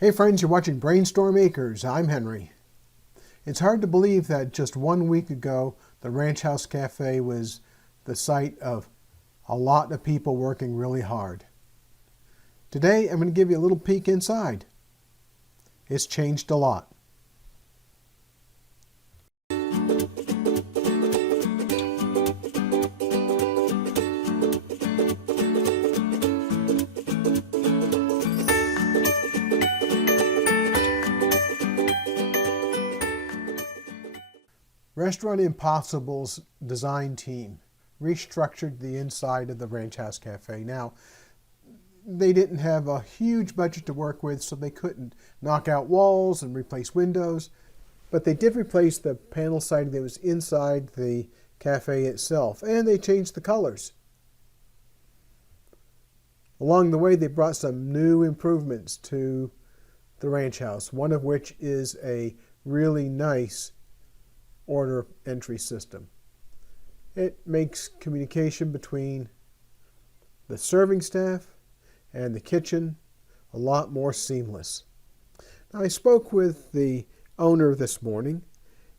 Hey friends, you're watching BrainStormAcres. I'm Henry. It's hard to believe that just 1 week ago, the Ranch House Cafe was the site of a lot of people working really hard. Today, I'm going to give you a little peek inside. It's changed a lot. Restaurant Impossible's design team restructured the inside of the Ranch House Cafe. Now, they didn't have a huge budget to work with, so they couldn't knock out walls and replace windows, but they did replace the panel siding that was inside the cafe itself, and they changed the colors. Along the way, they brought some new improvements to the ranch house, one of which is a really nice order entry system. It makes communication between the serving staff and the kitchen a lot more seamless. Now, I spoke with the owner this morning,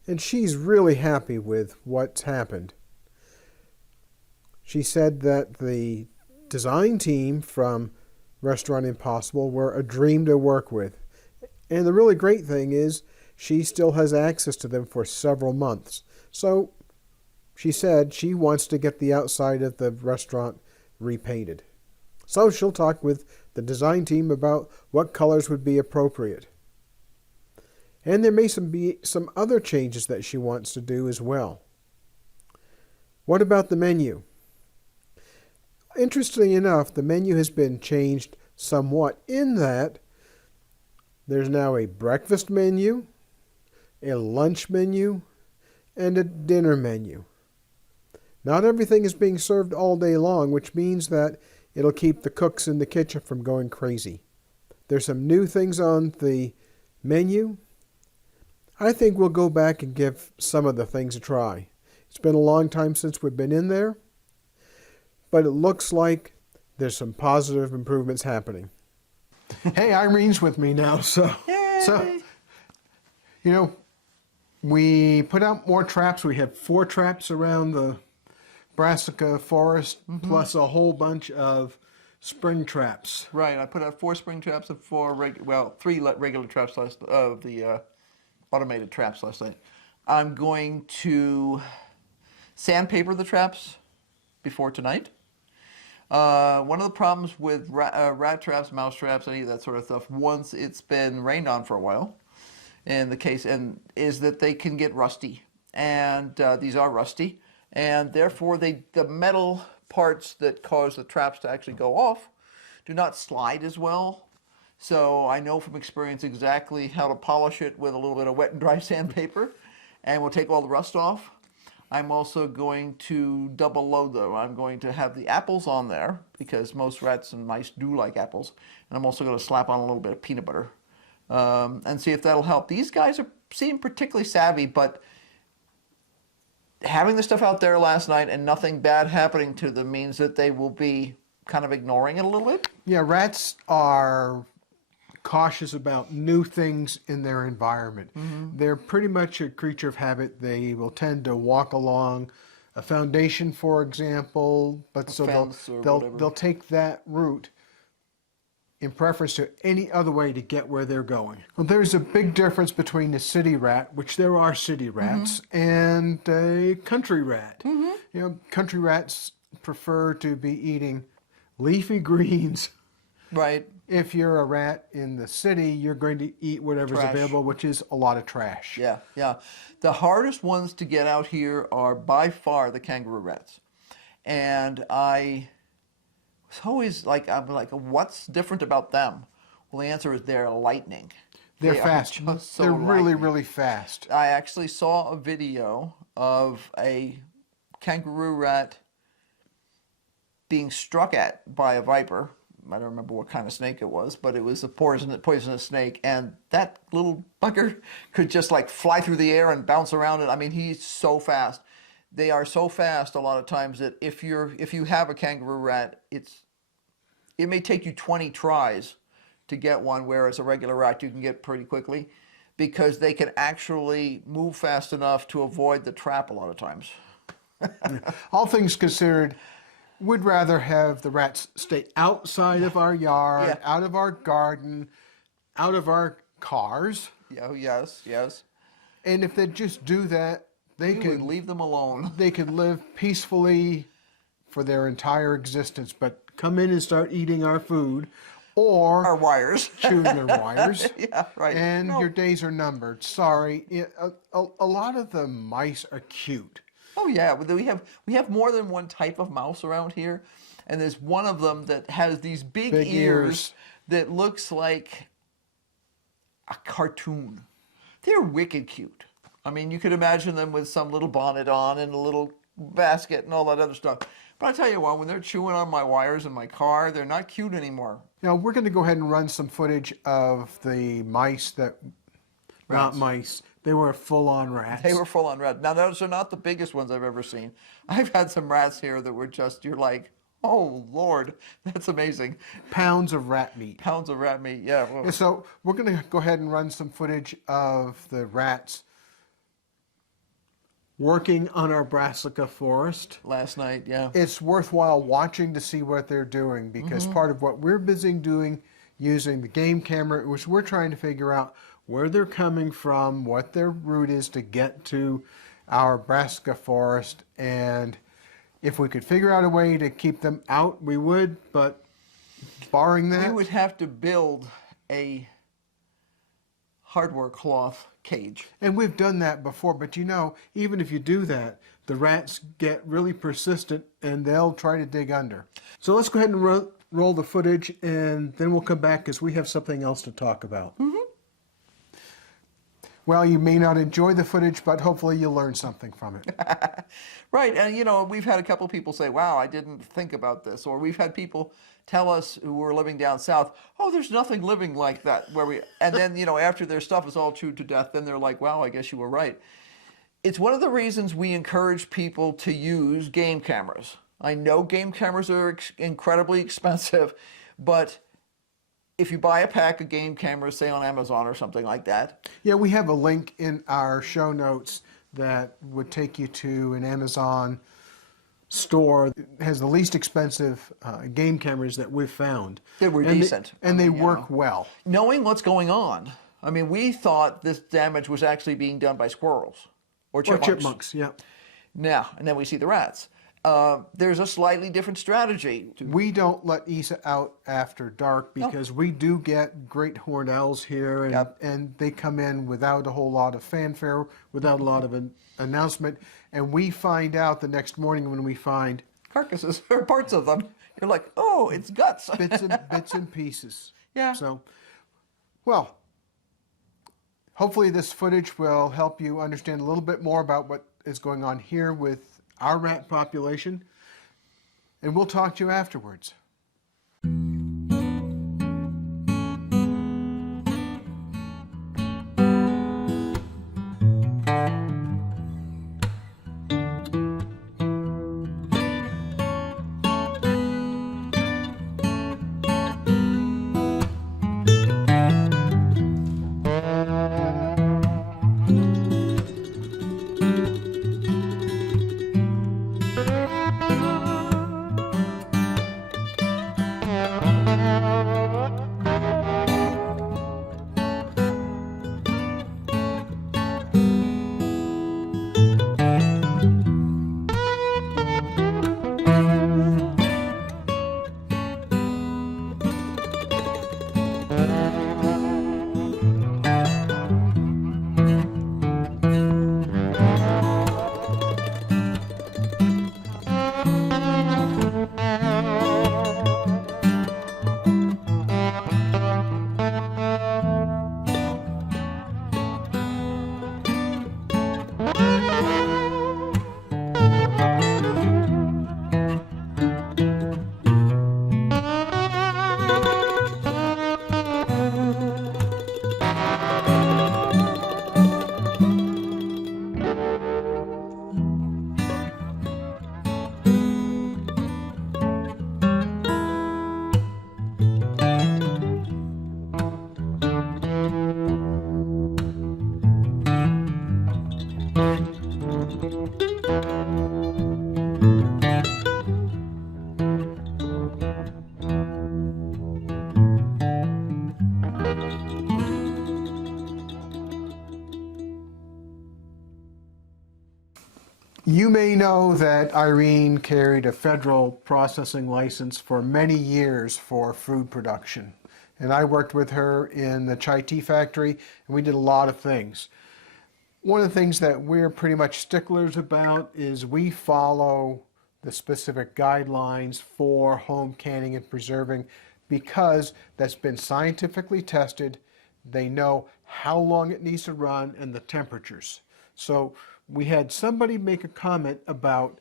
and she's really happy with what's happened. She said that the design team from Restaurant Impossible were a dream to work with. And the really great thing is she still has access to them for several months. So she said she wants to get the outside of the restaurant repainted. So she'll talk with the design team about what colors would be appropriate. And there may be some other changes that she wants to do as well. What about the menu? Interestingly enough, the menu has been changed somewhat in that there's now a breakfast menu, a lunch menu, and a dinner menu. Not everything is being served all day long, which means that it'll keep the cooks in the kitchen from going crazy. There's some new things on the menu. I think we'll go back and give some of the things a try. It's been a long time since we've been in there, but it looks like there's some positive improvements happening. Hey, Irene's with me now, so you know, we put out more traps. We have 4 traps around the brassica forest, plus a whole bunch of spring traps. Right, I put out 4 spring traps and 3 regular traps of the automated traps last night. I'm going to sandpaper the traps before tonight. One of the problems with rat traps, mouse traps, any of that sort of stuff, once it's been rained on for a while, is that they can get rusty, and these are rusty, and therefore the metal parts that cause the traps to actually go off do not slide as well. So I know from experience exactly how to polish it with a little bit of wet and dry sandpaper, and we'll take all the rust off. I'm also going to double load them. I'm going to have the apples on there because most rats and mice do like apples, and I'm also going to slap on a little bit of peanut butter and see if that'll help. These guys seem particularly savvy, but having the stuff out there last night and nothing bad happening to them means that they will be kind of ignoring it a little bit. Yeah, rats are cautious about new things in their environment. They're pretty much a creature of habit. They will tend to walk along a foundation, for example, but so they'll take that route in preference to any other way to get where they're going. Well, there's a big difference between a city rat, which there are city rats, and a country rat. You know, country rats prefer to be eating leafy greens. Right. If you're a rat in the city, you're going to eat whatever's available, which is a lot of trash. Yeah, yeah. The hardest ones to get out here are by far the kangaroo rats. And I was always like, what's different about them? Well, the answer is they're lightning. They're fast. They're really, really fast. I actually saw a video of a kangaroo rat being struck at by a viper. I don't remember what kind of snake it was, but it was a poisonous snake, and that little bugger could just like fly through the air and bounce around it. I mean, he's so fast. They are so fast a lot of times that if you have a kangaroo rat, it may take you 20 tries to get one, whereas a regular rat you can get pretty quickly, because they can actually move fast enough to avoid the trap a lot of times. All things considered, we'd rather have the rats stay outside of our yard, Yeah. out of our garden, out of our cars. Oh, yes, yes. And if they just do that, they We would can leave them alone. they could live peacefully for their entire existence. But come in and start eating our food, or Our wires. chewing their wires, Yeah, right. and No. your days are numbered. Sorry, a lot of the mice are cute. Oh yeah, we have more than one type of mouse around here, and there's one of them that has these big Big ears ears. that looks like a cartoon. They're wicked cute. I mean, you could imagine them with some little bonnet on and a little basket and all that other stuff. But I tell you what, when they're chewing on my wires in my car, they're not cute anymore. Now we're going to go ahead and run some footage of the mice that, not Rats. mice, they were full-on rats. They were full on rats. Now, those are not the biggest ones I've ever seen. I've had some rats here that were just, you're like, oh, Lord, that's amazing. Pounds of rat meat. Pounds of rat meat, yeah. Well, Yeah, so we're going to go ahead and run some footage of the rats working on our brassica forest. last night, yeah. It's worthwhile watching to see what they're doing, because part of what we're busy doing using the game camera was we're trying to figure out where they're coming from, what their route is to get to our brassica forest, and if we could figure out a way to keep them out, we would, but barring that, We would have to build a hardware cloth cage. and we've done that before, but you know, even if you do that, the rats get really persistent and they'll try to dig under. So let's go ahead and roll the footage, and then we'll come back because we have something else to talk about. Well, you may not enjoy the footage, but hopefully you'll learn something from it. Right, and you know, we've had a couple people say, wow, I didn't think about this. Or we've had people tell us who were living down south, oh, there's nothing living like that where we, and then, you know, after their stuff is all chewed to death, then they're like, wow, I guess you were right. It's one of the reasons we encourage people to use game cameras. I know game cameras are incredibly expensive, but if you buy a pack of game cameras, say on Amazon or something like that. Yeah, we have a link in our show notes that would take you to an Amazon store that has the least expensive game cameras that we've found. They were And decent. and I they mean, you work know. well. Knowing what's going on, I mean, we thought this damage was actually being done by squirrels or Or chipmunks. chipmunks, yeah. Now, and then we see the rats. There's a slightly different strategy. We don't let Isa out after dark because we do get great horned owls here, and, Yep. and they come in without a whole lot of fanfare, without a lot of an announcement, and we find out the next morning when we find Carcasses, or parts of them. You're like, oh, it's guts. bits and pieces. Yeah. So, well, hopefully this footage will help you understand a little bit more about what is going on here with our rat population, and we'll talk to you afterwards. You may know that Irene carried a federal processing license for many years for food production. And I worked with her in the chai tea factory, and we did a lot of things. One of the things that we're pretty much sticklers about is we follow the specific guidelines for home canning and preserving because that's been scientifically tested. They know how long it needs to run and the temperatures. So we had somebody make a comment about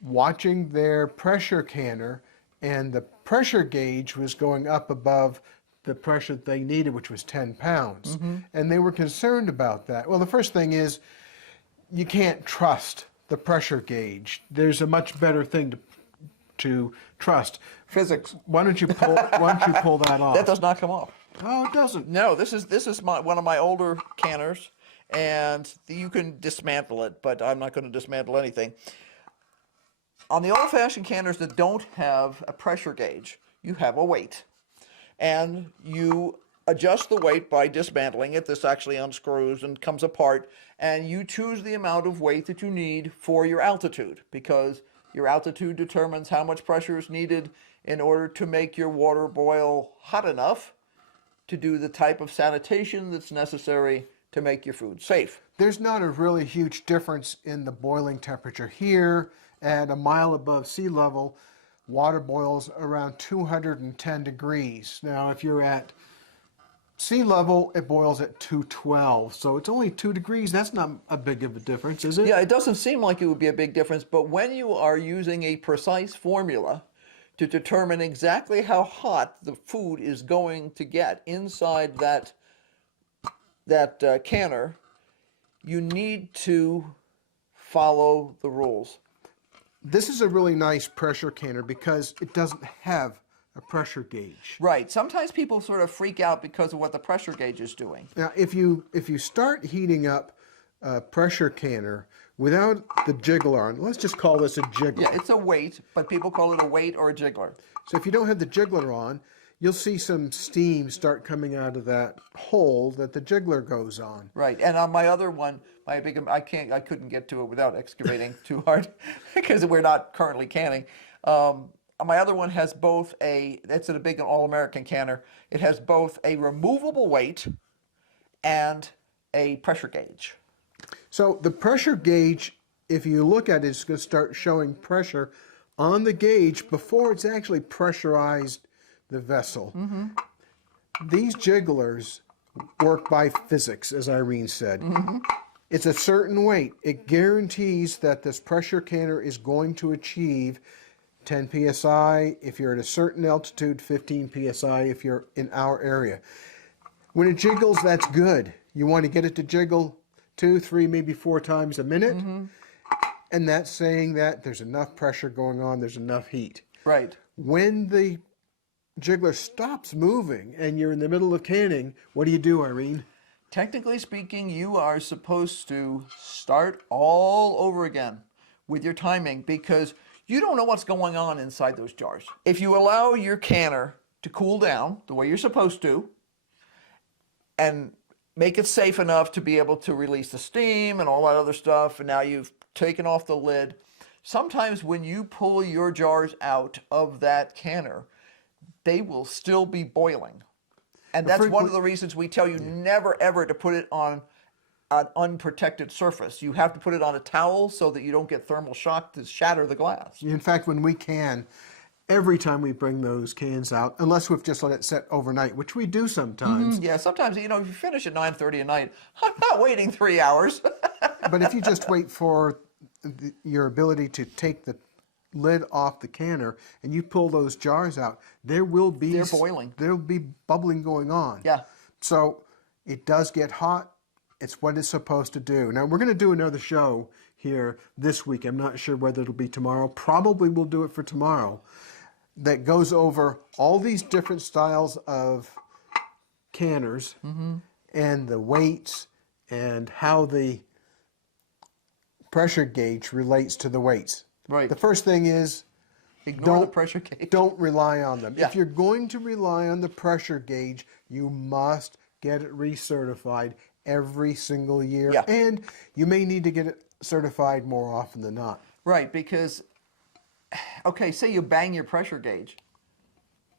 watching their pressure canner, and the pressure gauge was going up above the pressure that they needed, which was 10 pounds. And they were concerned about that. Well, the first thing is you can't trust the pressure gauge. There's a much better thing to trust. Physics. Why don't you pull that off? That does not come off. Oh, it doesn't. No, this is one of my older canners, and you can dismantle it, but I'm not going to dismantle anything. On the old-fashioned canners that don't have a pressure gauge, you have a weight, and you adjust the weight by dismantling it. This actually unscrews and comes apart, and you choose the amount of weight that you need for your altitude, because your altitude determines how much pressure is needed in order to make your water boil hot enough to do the type of sanitation that's necessary to make your food safe. There's not a really huge difference in the boiling temperature. Here, at a mile above sea level, water boils around 210 degrees. Now, if you're at sea level, it boils at 212. So it's only 2 degrees. That's not a big of a difference, is it? Yeah, it doesn't seem like it would be a big difference, but when you are using a precise formula to determine exactly how hot the food is going to get inside that canner, you need to follow the rules. This is a really nice pressure canner because it doesn't have a pressure gauge. Right. Sometimes people sort of freak out because of what the pressure gauge is doing. Now, if you start heating up a pressure canner without the jiggler on, let's just call this a jiggler. Yeah, it's a weight, but people call it a weight or a jiggler. So if you don't have the jiggler on, you'll see some steam start coming out of that hole that the jiggler goes on. Right. And on my other one, I couldn't get to it without excavating too hard because we're not currently canning. My other one has both it's a big all-American canner. It has both a removable weight and a pressure gauge. So the pressure gauge, if you look at it, it's going to start showing pressure on the gauge before it's actually pressurized the vessel. These jigglers work by physics, as Irene said. It's a certain weight. It guarantees that this pressure canner is going to achieve 10 psi if you're at a certain altitude, 15 psi if you're in our area. When it jiggles, that's good. You want to get it to jiggle 2, 3, maybe 4 times a minute. And that's saying that there's enough pressure going on, there's enough heat. Right. When the jiggler stops moving and you're in the middle of canning, what do, Irene? Technically speaking, you are supposed to start all over again with your timing because you don't know what's going on inside those jars. If you allow your canner to cool down the way you're supposed to and make it safe enough to be able to release the steam and all that other stuff, and now you've taken off the lid, sometimes when you pull your jars out of that canner, they will still be boiling. And that's one of the reasons we tell you never ever to put it on an unprotected surface. You have to put it on a towel so that you don't get thermal shock to shatter the glass. In fact, when we can, every time we bring those cans out, unless we've just let it set overnight, which we do sometimes. Yeah, sometimes, if you finish at 9:30 at night, I'm not waiting 3 hours. But if you just wait for your ability to take the lid off the canner and you pull those jars out, they're boiling. There'll be bubbling going on. Yeah. So it does get hot. It's what it's supposed to do. Now we're going to do another show here this week. I'm not sure whether it'll be tomorrow. Probably we'll do it for tomorrow. That goes over all these different styles of canners and the weights and how the pressure gauge relates to the weights. Right. The first thing is Ignore the pressure gauge. Don't rely on them. Yeah. If you're going to rely on the pressure gauge, you must get it recertified every single year. Yeah. And you may need to get it certified more often than not. Right, because, okay, say you bang your pressure gauge.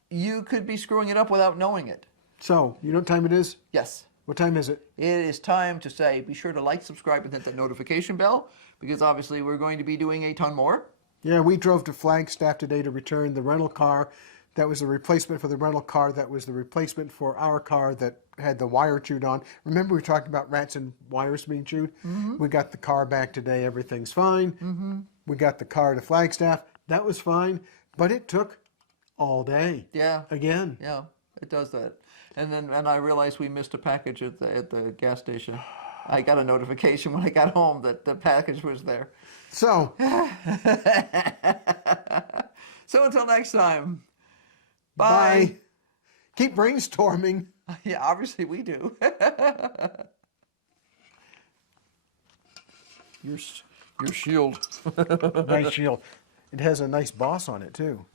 You could be screwing it up without knowing it. So, you know what time it is? Yes. What time is it? It is time to say, be sure to like, subscribe, and hit that notification bell, because obviously we're going to be doing a ton more. Yeah, we drove to Flagstaff today to return the rental car. That was the replacement for the rental car. That was the replacement for our car that had the wire chewed on. Remember we talked about rats and wires being chewed? Mm-hmm. We got the car back today. Everything's fine. Mm-hmm. We got the car to Flagstaff. That was fine, but it took all day. Yeah. Again. Yeah, it does that. And I realized we missed a package at the gas station. I got a notification when I got home that the package was there. So. So until next time. Bye. Bye. Keep brainstorming. Yeah, obviously we do. Your shield. Nice shield. It has a nice boss on it too.